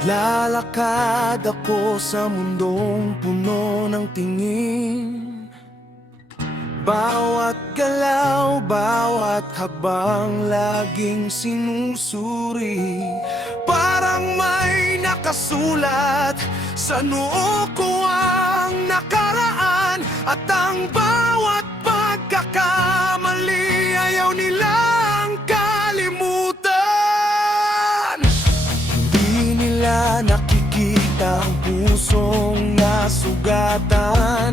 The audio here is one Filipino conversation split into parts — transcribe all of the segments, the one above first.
Naglalakad ako sa mundong puno ng tingin. Bawat galaw, bawat habang laging sinusuri. Parang may nakasulat sa noo ko ang nakaraan. At ang bawat pagkakamali ayaw nilang kalimutan. Hindi nila nakikita ang pusong nasugatan,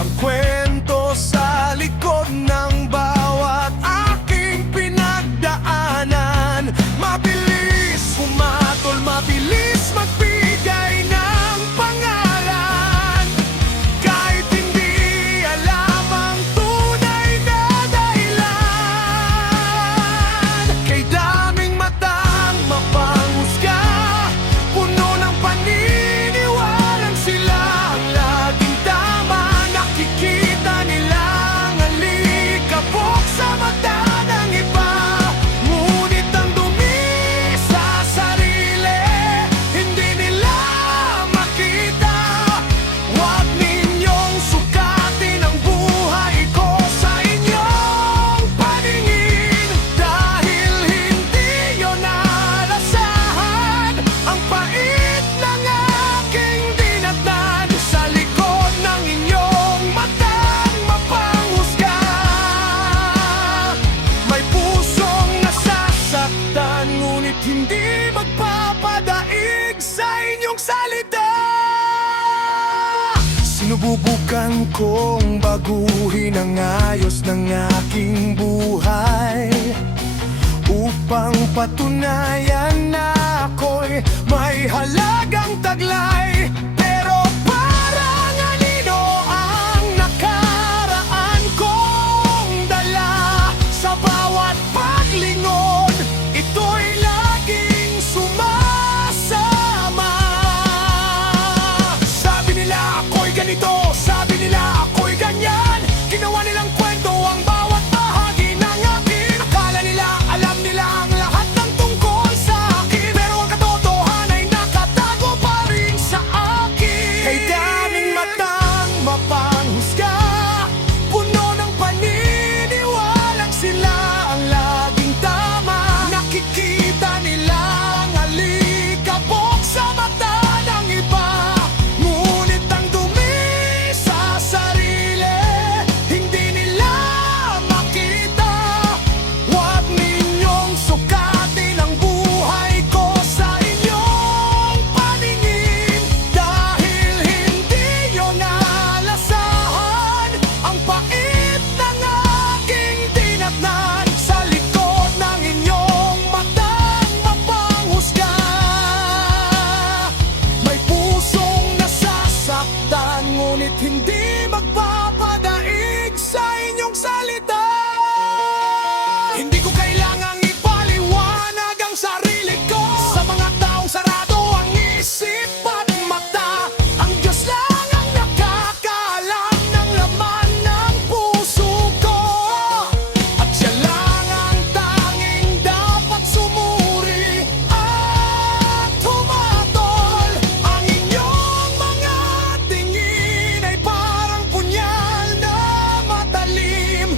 ang kwento sa likod ng bawat aking pinagdaanan. Mabilis pumatol, mabilis magbigay ng pangalan, kahit hindi alam ang tunay na dahilan. Kay daming matang mapanghusga, puno ng paniniwalang sila ang laging tama. Nakikita nilang alikabok sa mata ng iba, ngunit ang dumi sa sarili hindi nila makita. Huwag ninyong sukatin ang buhay ko sa inyong paningin, dahil hindi yun nalasahan ang pait ng aking dinatnan sa likod ng inyong matang mapanghusga. May pusong nasasaktan, ngunit hindi magpapadaig sa inyong salita. Sinubukan kong baguhin ang ayos ng aking buhay, upang patunayan na ako'y may halagang taglay. Pero parang anino ang nakaraan kong dala. Sa bawat paglingon, ito'y laging sumasama. Sabi nila ako'y ganito, sabi nila ako'y ganyan. Ginawa nilang kwento ang bawat bahagi ng akin. Akala nila alam nila ang lahat ng tungkol sa akin, pero ang katotohanan ay nakatago pa rin sa akin. Kay daming matang mapanghusga, puno ng paniniwalang sila ang laging tama. Nakikita nila ang alikabok sa mata ng iba, ngunit ang dumi sa sarili hindi nila makita. Huwag ninyong sukatin ang buhay ko sa inyong paningin, dahil hindi yun nalasahan ang pait ng aking dinatnan sa likod ng inyong matang mapanghusga. May pusong nasasaktan, ngunit hindi magpapadaig sa inyong salita. Hindi ko kailangang ipaliwanag ang sarili ko sa mga taong sarado ang isip at mata. Ang Diyos lang ang nakakaalam ng laman ng puso ko, at Siya lang ang tanging dapat sumuri at humatol. Ang inyong mga tingin ay parang punyal na matalim,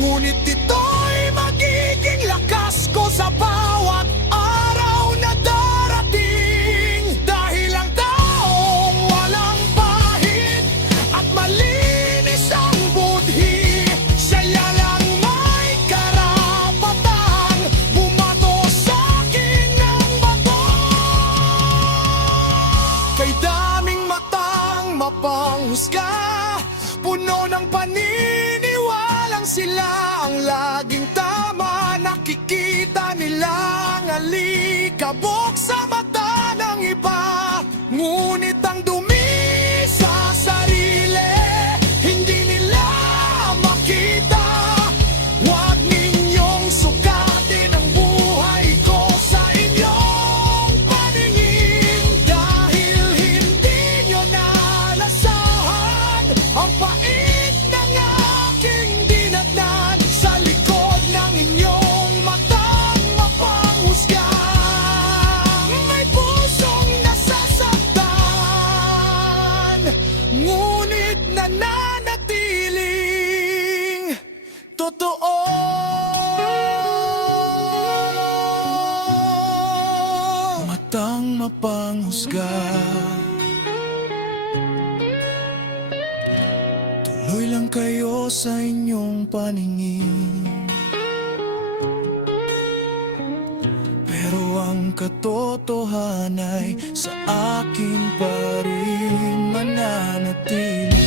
ngunit ito'y magiging lakas ko sa bawat araw na darating. Dahil ang taong walang pahid at malinis ang budhi, siya lang may karapatang bumato sa akin ng bato. Kay daming matang mapanghusga, puno ng paniniwalang sila ang laging tama. Nakikita nila ang alikabok sa mata ng iba, ngunit ang dumi sa sarili hindi nila makita. Huwag ninyong sukatin ang buhay ko sa inyong paningin, dahil hindi nyo nalasahan ang pait ng kitang mapanghusga. Tuloy lang kayo sa inyong paningin, pero ang katotohanan ay sa akin pa rin mananatili.